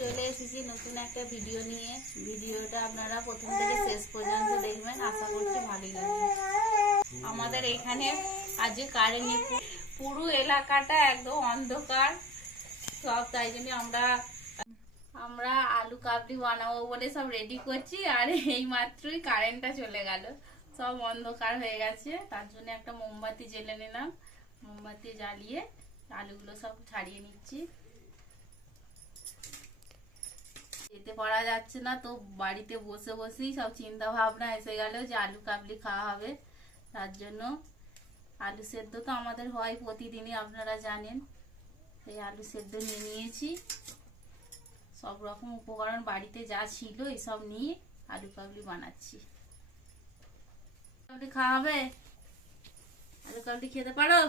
চলে এসেছি নতুন একটা ভিডিও নিয়ে। ভিডিওটা আপনারা প্রথম থেকে শেষ পর্যন্ত দেখবেন, আশা করছি ভালোই লাগবে। আমাদের এখানে আজ কারেন্ট নেই, পুরো এলাকাটা একদম অন্ধকার সব। তাই জন্য আমরা আলু কাবলি বানাবো বলে সব রেডি করছি, আর এই মাত্রই কারেন্টটা চলে গেল, সব অন্ধকার হয়ে গেছে। তার জন্য একটা মোমবাতি জ্বেলে নিলাম, মোমবাতি জ্বালিয়ে আলুগুলো সব ছাড়িয়ে নিচ্ছি। যেতে পারা যাচ্ছে না, তো বাড়িতে বসে বসেই সব চিন্তা ভাবনা এসে গেল যে আলু কাবলি খাওয়া হবে। তার জন্য আলু সেদ্ধ তো আমাদের হয় প্রতিদিনই, আপনারা জানেন। এই আলু সেদ্ধ নিয়ে নিয়েছি, সব রকম উপকরণ বাড়িতে যা ছিল এসব নিয়ে আলু কাবলি বানাচ্ছি। কাবলি খাওয়া হবে? আলু কাবলি খেতে পারো?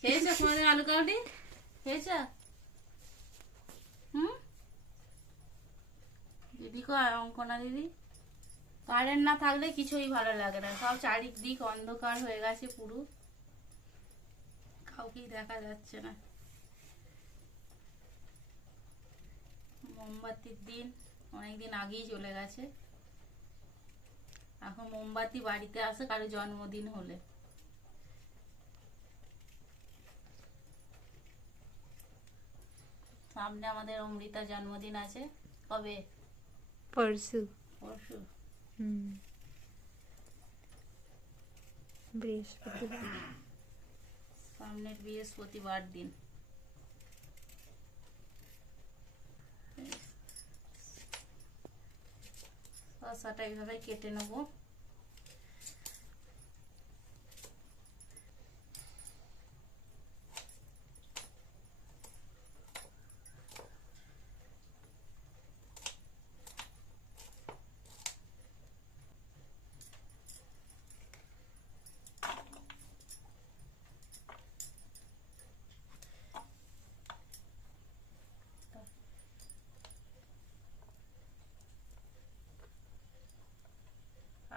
খেয়েছো তোমাদের আলু কাবলি? খেয়েছো? দিদি কয় অঙ্কনা দিদি? কারেন্ট না থাকলে কিছুই ভালো লাগে না, সব চারিদিক অন্ধকার হয়ে গেছে, পুরো কাউকেই দেখা যাচ্ছে না। মোমবাতির দিন অনেকদিন আগেই চলে গেছে। এখন মোমবাতি বাড়িতে আসে কারো জন্মদিন হলে। সামনে আমাদের অমৃতার জন্মদিন আছে। কবে? পরশু। পরশু। বৃহস্পতিবার, সামনের বৃহস্পতিবার দিন। শসাটা এইভাবে কেটে নেবো।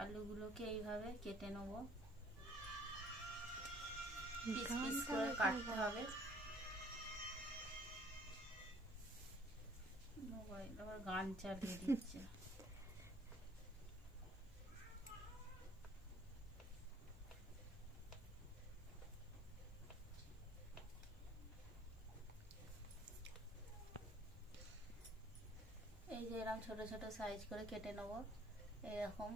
আলুগুলোকে এইভাবে কেটে নেব, পিস পিস করে কাটতে হবে। মোবাইল আবার গান চালিয়ে দিচ্ছে। এই যে এরকম ছোট ছোট সাইজ করে কেটে নেব, এরকম।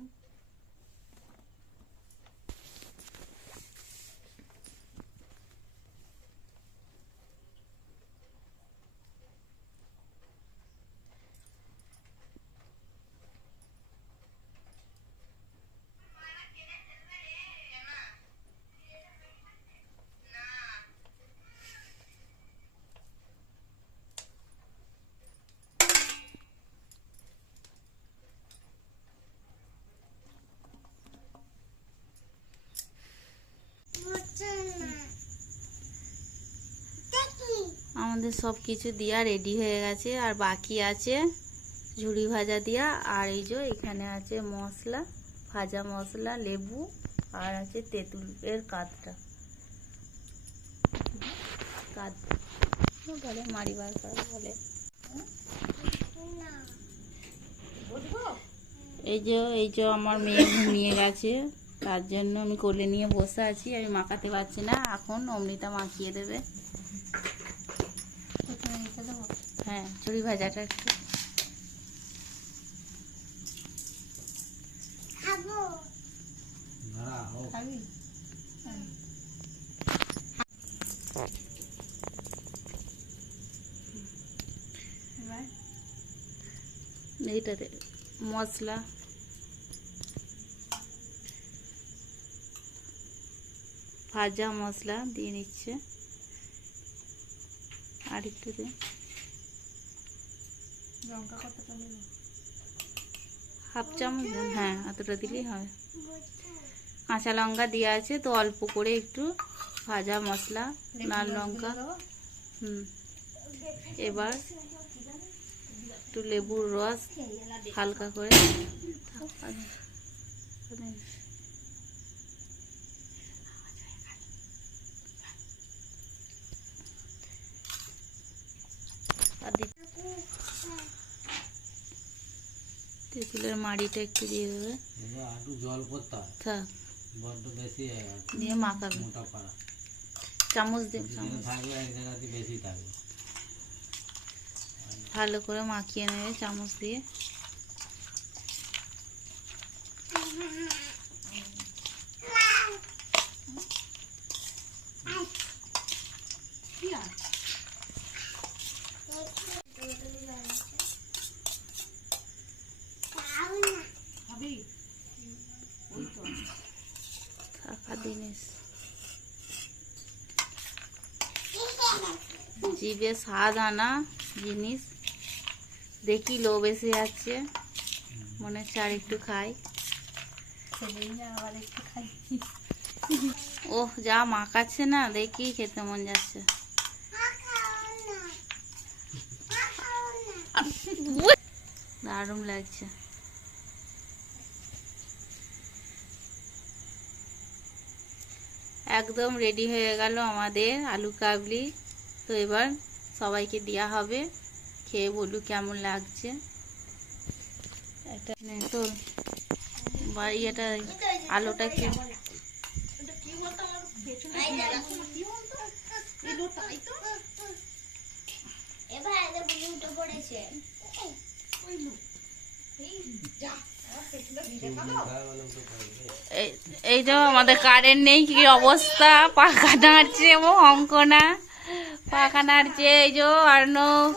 আমাদের সব কিছু দেওয়া রেডি হয়ে গেছে, আর বাকি আছে ঝুড়ি ভাজা দেওয়া। আর এই যে এখানে আছে মশলা, ভাজা মশলা, লেবু, আর আছে তেঁতুলের কাঠটা, বলে মারিবার কাঠ বলে। এই যে আমার মেয়ে ঘুমিয়ে গেছে, তার জন্য আমি কোলে নিয়ে বসে আছি। আমি মাখাতে পারছি না, এখন অমৃতা মাখিয়ে দেবে। হ্যাঁ, ঝুড়ি ভাজাটা একটু খাবি? এইটাতে মশলা, ভাজা মশলা দিয়ে নিচ্ছে, আর একটু দে। লঙ্কা কতটা নেব? হাফ চামচ দেন, হ্যাঁ এতটা দিলেই হবে। কাঁচা লঙ্কা দেওয়া আছে, তো অল্প করে একটু ভাজা মশলা, লাল লঙ্কা। এবার একটু লেবুর রস হালকা করে। তেঁতুলের মাড়িটা একটু দিয়ে দেবে, একটু জল করতে হয়, থাক বড্ড বেশি হয়ে গেছে, দিয়ে মাখাবে, মোটা পাড়া চামচ দিয়ে যেখানে থাকবে এক জায়গাতে বেশি থাকবে। ভালো করে মাখিয়ে নেবে চামচ দিয়ে। থাকা জিনিস জিভে স্বাদ আনা জিনিস, দেখি লোভ এসে যাচ্ছে, মনে হচ্ছে আর একটু খাই। ওহ যা মাখাচ্ছে না, দেখি খেতে মন যাচ্ছে। দারুণ লাগছে। একদম রেডি হয়ে গেল আমাদের আলু কাবলি। তো এবার সবাইকে দেওয়া হবে, খেয়ে বলু কেমন লাগছে। একটা তো এটা আলুটা খেয়ে এই যে আমাদের কারেন্ট নেই, কি অবস্থা, পাখা নাড়ছে এবং অঙ্কনা পাখা নাড়ছে। এই যে আর্নব,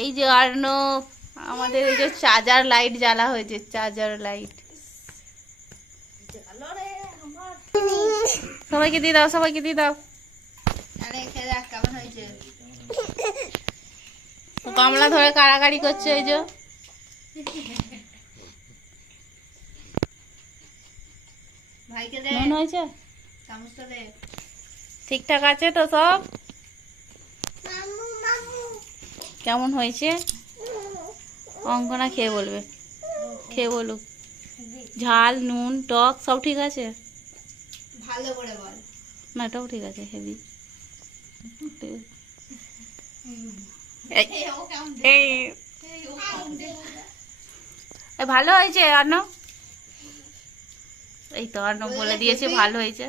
এই যে আর্নব, আমাদের এই যে চার্জার লাইট জ্বালা হয়েছে, চার্জার লাইট। সবাইকে দিয়ে দাও, সবাইকে দিয়ে দাও। কেমন হয়েছে? গামলা ধরে কাড়াকাড়ি করছে, এই যে কেমন হয়েছে? ঠিকঠাক আছে তো সব? কেমন হয়েছে অঙ্কনা খেয়ে বলবে, খেয়ে বলুক। ঝাল নুন টক সব ঠিক আছে? ভালো করে বল। না এটাও ঠিক আছে, হেভি। ভালো হয়েছে অর্ণব, এই তো অর্ণব বলে দিয়েছে ভালো হয়েছে।